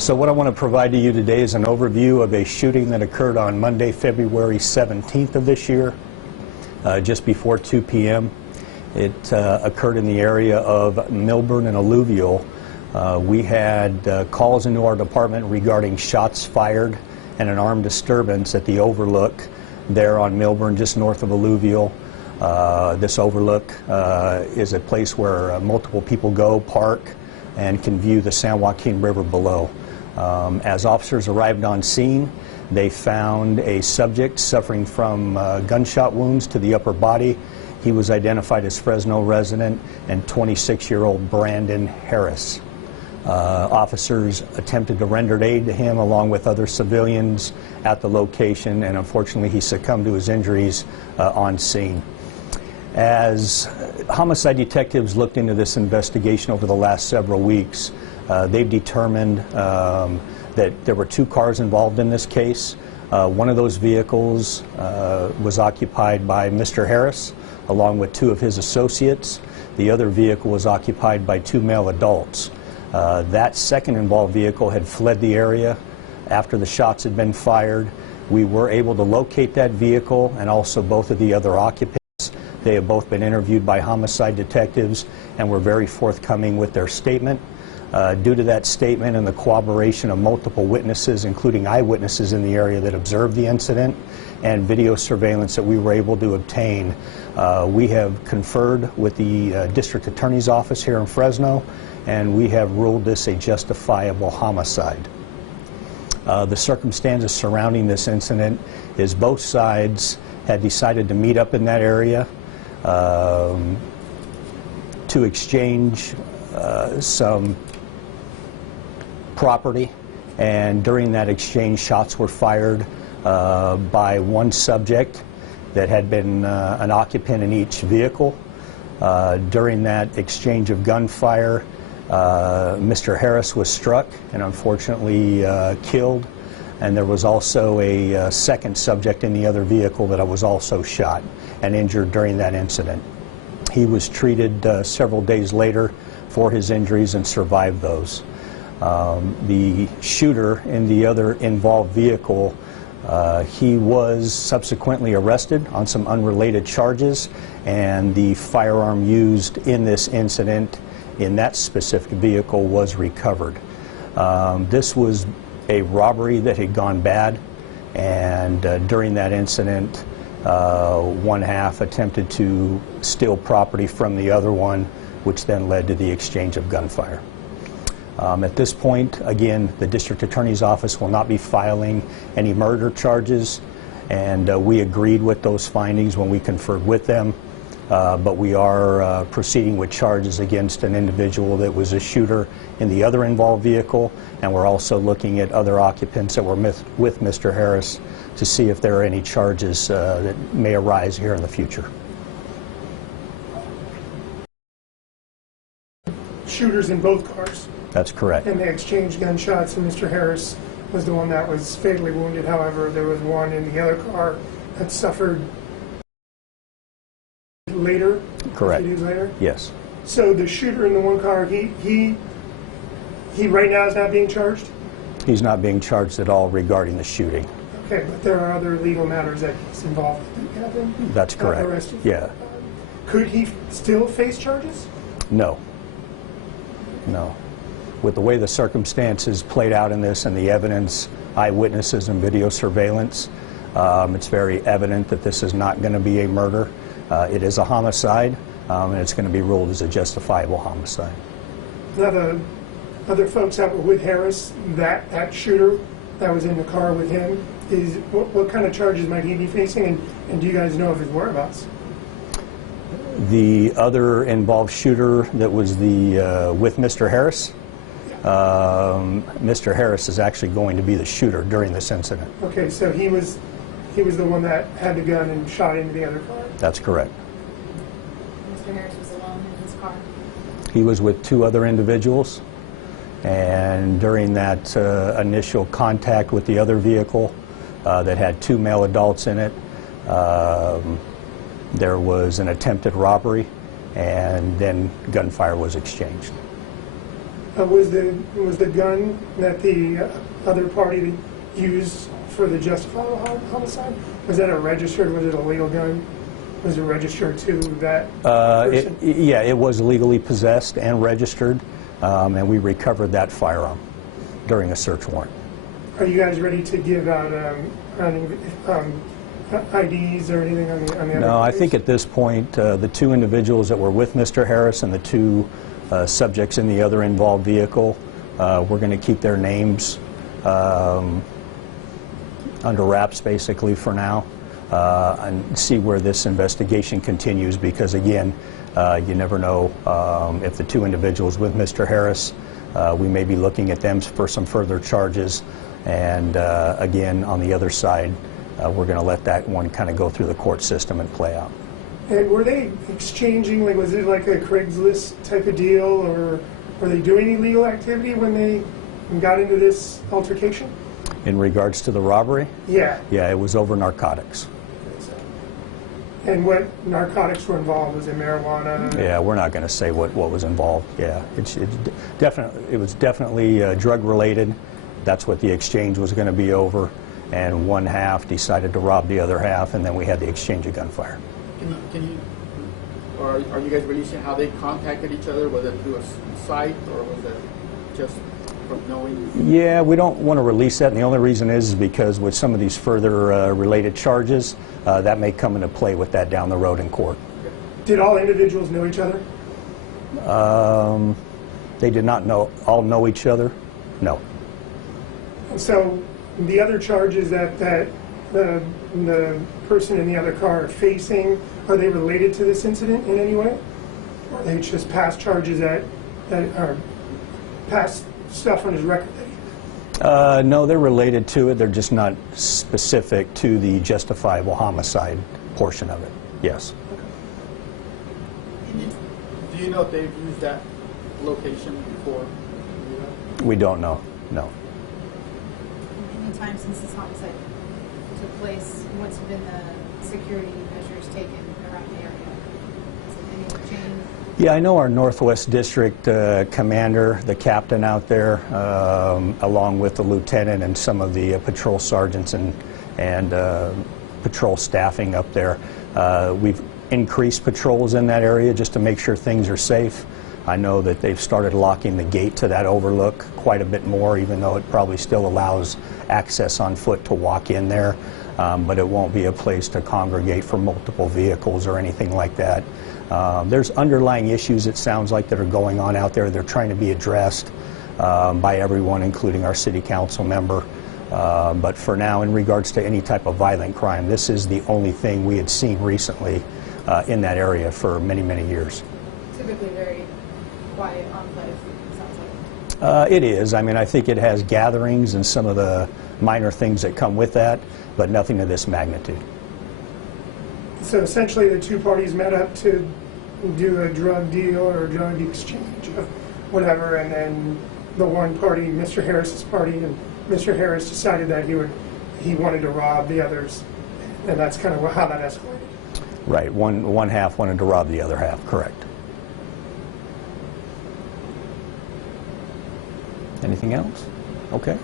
So what I want to provide to you today is an overview of a shooting that occurred on Monday, February 17th of this year, just before 2 p.m. It occurred in the area of Milburn and Alluvial. We had calls into our department regarding shots fired and an armed disturbance at the overlook there on Milburn, just north of Alluvial. This overlook is a place where multiple people go, park, and can view the San Joaquin River below. As officers arrived on scene, they found a subject suffering from gunshot wounds to the upper body. He was identified as Fresno resident and 26-year-old Brandon Harris. Officers attempted to render aid to him along with other civilians at the location, and unfortunately he succumbed to his injuries on scene. As homicide detectives looked into this investigation over the last several weeks, they've determined that there were two cars involved in this case. One of those vehicles was occupied by Mr. Harris along with two of his associates. The other vehicle was occupied by two male adults. That second involved vehicle had fled the area after the shots had been fired. We were able to locate that vehicle and also both of the other occupants. They have both been interviewed by homicide detectives and were very forthcoming with their statement. Due to that statement and the corroboration of multiple witnesses, including eyewitnesses in the area that observed the incident, and video surveillance that we were able to obtain, we have conferred with the District Attorney's Office here in Fresno, and we have ruled this a justifiable homicide. The circumstances surrounding this incident is both sides had decided to meet up in that area to exchange some property, and during that exchange shots were fired by one subject that had been an occupant in each vehicle. During that exchange of gunfire, Mr. Harris was struck and unfortunately killed, and there was also a second subject in the other vehicle that was also shot and injured during that incident. He was treated several days later for his injuries and survived those. The shooter in the other involved vehicle, he was subsequently arrested on some unrelated charges, and the firearm used in this incident in that specific vehicle was recovered. This was a robbery that had gone bad, and during that incident one half attempted to steal property from the other one, which then led to the exchange of gunfire. At this point, again, the District Attorney's Office will not be filing any murder charges, and we agreed with those findings when we conferred with them, but we are proceeding with charges against an individual that was a shooter in the other involved vehicle, and we're also looking at other occupants that were with Mr. Harris to see if there are any charges that may arise here in the future. Shooters in both cars. That's correct. And they exchanged gunshots, and Mr. Harris was the one that was fatally wounded. However, there was one in the other car that suffered later. Correct. 2 days later? Yes. So the shooter in the one car, he right now is not being charged? He's not being charged at all regarding the shooting. Okay, but there are other legal matters that he's involved in. That's correct. Arrested? Yeah. Could he still face charges? No. No. With the way the circumstances played out in this and the evidence, eyewitnesses and video surveillance, it's very evident that this is not going to be a murder. It is a homicide, and it's going to be ruled as a justifiable homicide. Now, the other folks that were with Harris, that shooter that was in the car with him, what kind of charges might he be facing, and do you guys know of his whereabouts? The other involved shooter that was with Mr. Harris, Mr. Harris is actually going to be the shooter during this incident. Okay, so he was the one that had the gun and shot into the other car? That's correct. Mr. Harris was alone in his car? He was with two other individuals, and during that initial contact with the other vehicle that had two male adults in it, there was an attempted robbery, and then gunfire was exchanged. Was the gun that the other party used for the justifiable homicide, was that a registered, was it a legal gun? Was it registered to that person? Yeah, it was legally possessed and registered, and we recovered that firearm during a search warrant. Are you guys ready to give out IDs or anything on the other No, I parties? think at this point, the two individuals that were with Mr. Harris and the two subjects in the other involved vehicle, we're going to keep their names under wraps basically for now, and see where this investigation continues, because again, you never know if the two individuals with Mr. Harris, we may be looking at them for some further charges, and again, on the other side, we're going to let that one kind of go through the court system and play out. And were they exchanging, like, was it like a Craigslist type of deal, or were they doing illegal activity when they got into this altercation? In regards to the robbery? Yeah. Yeah, it was over narcotics. And what narcotics were involved? Was it marijuana? Yeah, we're not going to say what was involved. Yeah, it was definitely drug related. That's what the exchange was going to be over, and one half decided to rob the other half, and then we had the exchange of gunfire. Or are you guys releasing how they contacted each other? Was it through a site, or was it just from knowing? Yeah, we don't want to release that, and the only reason is because with some of these further related charges, that may come into play with that down the road in court. Did all individuals know each other? They did not all know each other? No. And so the other charges that the person in the other car are facing, are they related to this incident in any way? Or are they just past charges that are past stuff on his record? No, they're related to it. They're just not specific to the justifiable homicide portion of it. Yes. Do you know if they've used that location before? We don't know. No. Any time since this homicide took place, what's been the security measures taken around the area? Has anything changed? Yeah, I know our Northwest District commander, the captain out there, along with the lieutenant and some of the patrol sergeants and patrol staffing up there. We've increased patrols in that area just to make sure things are safe. I know that they've started locking the gate to that overlook quite a bit more, even though it probably still allows access on foot to walk in there, but it won't be a place to congregate for multiple vehicles or anything like that. There's underlying issues, it sounds like, that are going on out there. They're trying to be addressed by everyone, including our city council member. But for now, in regards to any type of violent crime, this is the only thing we had seen recently in that area for many, many years. Typically very quiet enclave, it sounds like. It is. I mean, I think it has gatherings and some of the minor things that come with that, but nothing to this magnitude. So essentially the two parties met up to do a drug deal or a drug exchange of whatever, and then the one party, Mr. Harris's party, and Mr. Harris decided that he wanted to rob the others, and that's kind of how that escalated. Right. One half wanted to rob the other half, correct. Anything else? Okay.